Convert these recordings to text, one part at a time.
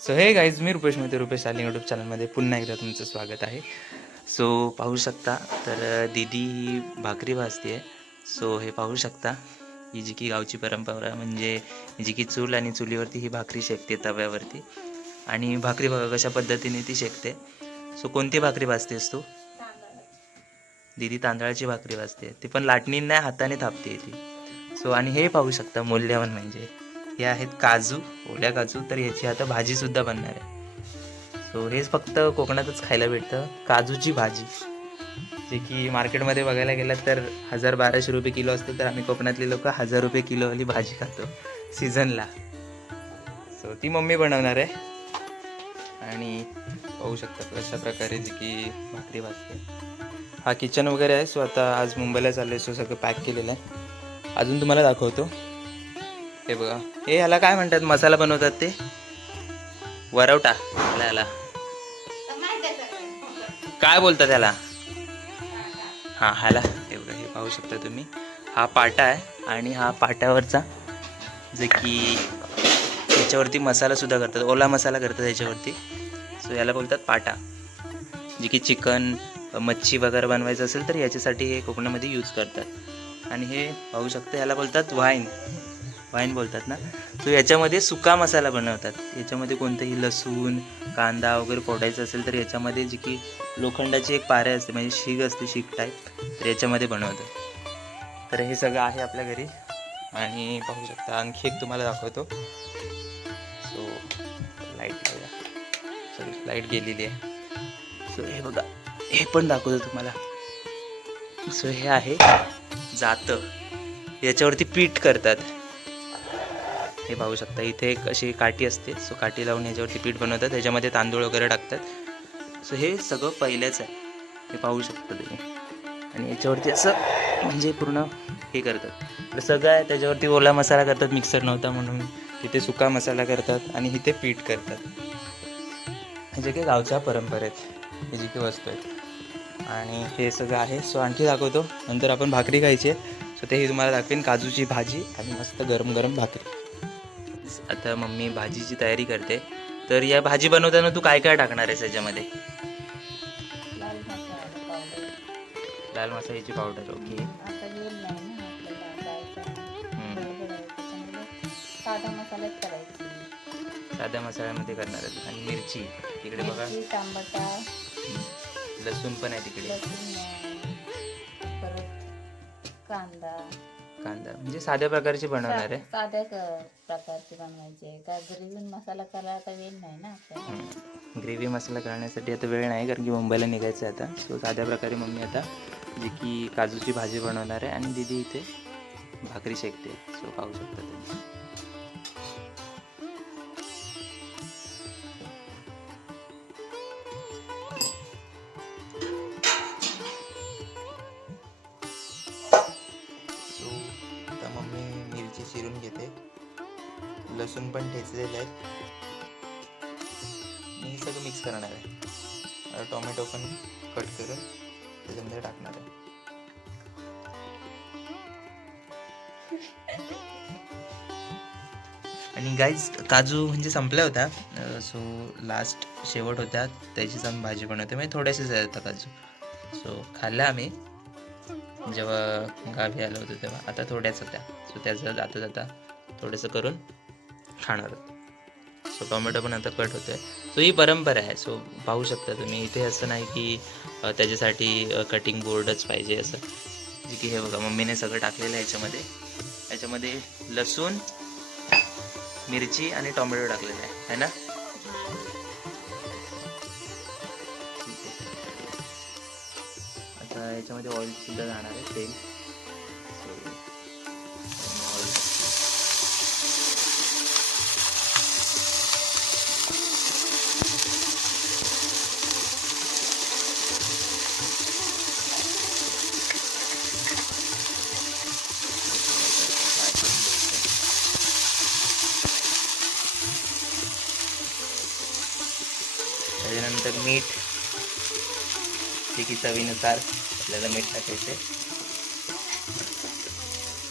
So हे guys मी रुपेशमध्ये रुपेश आली YouTube चॅनलमध्ये पुन्हा एकदा तुमचं स्वागत आहे. सो पाहू शकता तर दीदी ही भाकरी भाजते आहे सो हे पाहू शकता ही जी की गावची परंपरा म्हणजे जी की चूल आणि चुलीवरती ही भाकरी शेकते तव्यावरती. आणि भाकरी बघा कशा पद्धतीने ती शेकते. सो कोणती भाकरी भाजतेस तू? दीदी तांदळाची भाकरी भाजते. ती पण लाटणी नाही हाताने थापते ती. सो आणि हे पाहू शकता मूल्यवान म्हणजे. हे आहेत काजू ओल्या काजू तर ह्याची आता भाजी सुद्धा बनणार आहे. सो हेच फक्त कोकणातच खायला भेटतं काजूची भाजी. जे की मार्केटमध्ये बघायला गेलं तर हजार बाराशे रुपये किलो असतं तर आम्ही कोकणातले लोक हजार रुपये किलोवाली भाजी खातो सीझनला. सो ती मम्मी बनवणार आहे. आणि पाहू शकतात अशा प्रकारे जे की भाकरी भाजते. हा किचन वगैरे आहे सो आता आज मुंबईला चाललो आहे सो सगळं पॅक केलेलं आहे. अजून तुम्हाला दाखवतो. हे बघा. हे ह्याला काय म्हणतात? मसाला बनवतात ते? वरवटा. ह्याला काय बोलतात त्याला हां ह्याला. हे बघा हे पाहू शकता तुम्ही. हा पाटा आहे आणि हा पाट्यावरचा जे की याच्यावरती मसाला सुद्धा करतात. ओला मसाला करतात याच्यावरती. सो याला बोलतात पाटा. जे की चिकन मच्छी वगैरे बनवायचं असेल तर याच्यासाठी हे कोकणामध्ये यूज करतात. आणि हे पाहू शकता ह्याला बोलतात वाईन वाईन बोलतात ना. सो याच्यामध्ये सुका मसाला बनवतात. याच्यामध्ये कोणतंही लसूण कांदा वगैरे फोडायचं असेल तर याच्यामध्ये जी की लोखंडाची एक पारे असते म्हणजे शीग असते शीग टाईप तर याच्यामध्ये बनवतात. तर हे सगळं आहे आपल्या घरी. आणि पाहू शकता आणखी एक तुम्हाला दाखवतो. सो लाइट सॉरी लाइट गेलेली आहे. सो हे बघा हे पण दाखवतो तुम्हाला. सो हे आहे जातं. याच्यावरती पीठ करतात. हे पाहू शकता. इथे एक अशी काठी असते. सो काठी लावून याच्यावरती पीठ बनवतात. त्याच्यामध्ये तांदूळ वगैरे टाकतात. सो हे सगळं पहिलेच आहे. हे पाहू शकता तुम्ही. आणि याच्यावरती असं म्हणजे पूर्ण हे करतात. सगळं आहे. त्याच्यावरती ओला मसाला करतात. मिक्सर नव्हता म्हणून. इथे सुका मसाला करतात आणि इथे पीठ करतात. हे जे काही गावच्या आहेत. हे जे काही वस्तू आहेत. आणि हे सगळं आहे. सो आणखी दाखवतो. नंतर आपण भाकरी खायची आहे. सो तेही तुम्हाला दाखवेन. काजूची भाजी आणि मस्त गरम गरम भाकरी. आता मम्मी भाजीची तयारी करते. तर या भाजी बनवताना तू काय काय टाकणार आहेस याच्यामध्ये? लाल मसाल्याची पावडर ओके आहे साधा करायची. साध्या मसाल्यामध्ये करणार आहेत आणि मिरची तिकडे बघा. टमाटा. लसूण पण आहे तिकडे. कांदा. कांदा. म्हणजे साध्या प्रकारची बनवणार आहे. साध्या क- प्रकारचे बनवायचे काय ग्रेव्ही मसाला करायला आता वेळ नाही ना आपल्याला. ग्रेव्ही मसाला करण्यासाठी आता वेळ नाही कारण की मुंबईला निघायचं आहे आता. सो साध्या प्रकारे मम्मी आता जी की काजूची भाजी बनवणार आहे आणि दीदी इथे भाकरी शेकते. सो पाहू शकता तुम्ही. लसूण पण ठेचलेलं आहे मी सगळं मिक्स करणार आहे. टोमॅटो पण कट करून त्याच्यामध्ये टाकणार आहे. आणि गाईज काजू म्हणजे संपल्या होत्या. सो लास्ट शेवट होत्या. त्याचीच आम्ही भाजी बनवते. म्हणजे थोड्याशेच होता काजू. सो खाल्ल्या आम्ही. जेव्हा गावी आलो होतो तेव्हा. आता थोड्याच होत्या. सो त्याचं जाता जाता थोडंसं करून खाणार. सो टोमॅटो पण आता कट होतोय. सो ही परंपरा आहे. सो पाहू शकता तुम्ही इथे असं नाही की त्याच्यासाठी कटिंग बोर्डच पाहिजे असं. जे की हे बघा मम्मीने सगळं टाकलेलं आहे याच्यामध्ये. याच्यामध्ये लसूण मिरची आणि टोमॅटो टाकलेलं आहे. है ना? आता याच्यामध्ये ऑइल सुद्धा जाणार आहे तेल. त्याच्यानंतर मीठ. जे की चवीनुसार आपल्याला मीठ टाकायचे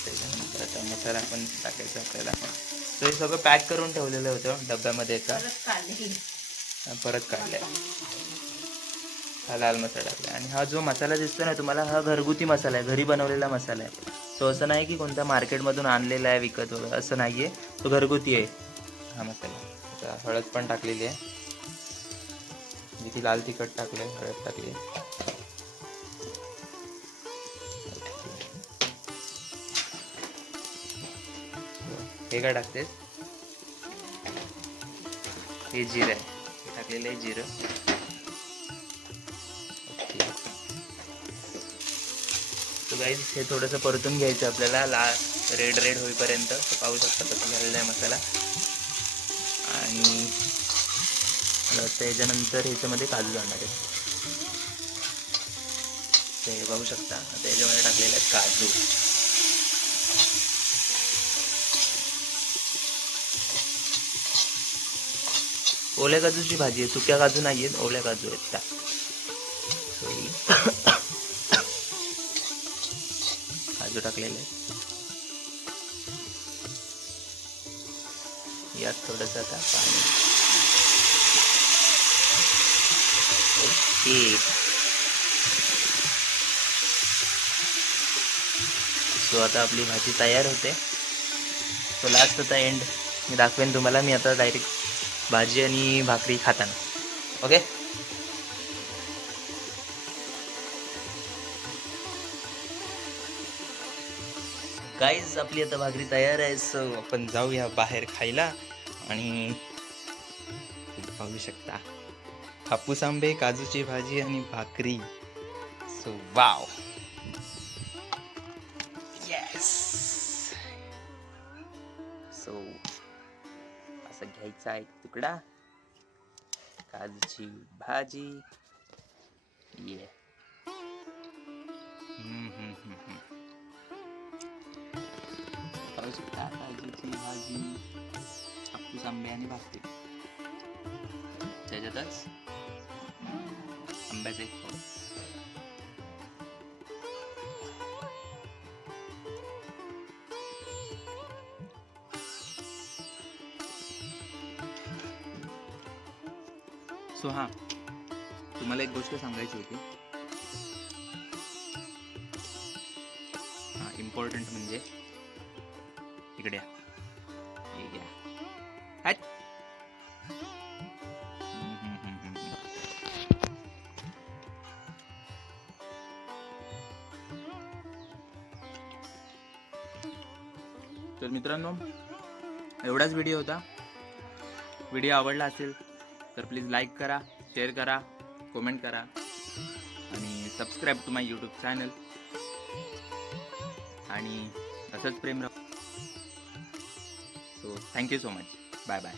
त्याच्यानंतर आता मसाला पण टाकायचा आपल्याला. तर हे सगळं पॅक करून ठेवलेलं होतं डब्यामध्ये एका. परत काढली. परत काढलंय हा लाल मसाला टाकला. आणि हा जो मसाला दिसतो ना तुम्हाला हा घरगुती मसाला आहे. घरी बनवलेला मसाला आहे. सो असं नाही की कोणत्या मार्केटमधून आणलेला आहे विकत वगैरे असं नाही आहे तो घरगुती आहे. हा मसाला. आता हळद पण टाकलेली आहे. मी ती लाल तिखट टाकलंय हळद टाकली हे काय टाकतेस? हे जिरं आहे. हे टाकलेलं आहे जिरं. तो गाईज हे थोडंसं परतून घ्यायचं आपल्याला. ला रेड रेड होईपर्यंत. पाहू शकता कसं झालेला आहे मसाला. आणि त्याच्यानंतर ह्याच्यामध्ये काजू जाणार आहे ते बघू शकता. आता याच्यामध्ये टाकलेलं आहे काजू. ओल्या काजूची भाजी आहे. सुक्या काजू नाही आहेत. ओल्या काजू आहेत त्या. काजू टाकलेले आहेत. यात थोडंसं आता पाणी. ओके सो आता आपली भाजी तयार होते. सो लास्ट आता एंड मी दाखवेन तुम्हाला मी आता डायरेक्ट भाजी आणि भाकरी खाताना. ओके गाईज आपली आता भाकरी तयार आहे सो आपण जाऊया बाहेर खायला आणि पाहू शकता. हापूस आंबे काजूची भाजी आणि भाकरी. सो वाव येस सो असं घ्यायचा एक तुकडा. काजूची भाजी. ये खाऊ शकता काजूची भाजी हापूस आंबे आणि भाकरी. त्याच्यातच? आंब्याचे सो हां. तुम्हाला एक गोष्ट सांगायची होती. हां इम्पॉर्टंट म्हणजे इकडे तर मित्रांनो एवढाच व्हिडिओ होता. व्हिडिओ आवडला असेल तर प्लीज लाईक करा शेअर करा कमेंट करा आणि subscribe to my YouTube channel आणि असंच प्रेम राहू. So thank you so much bye bye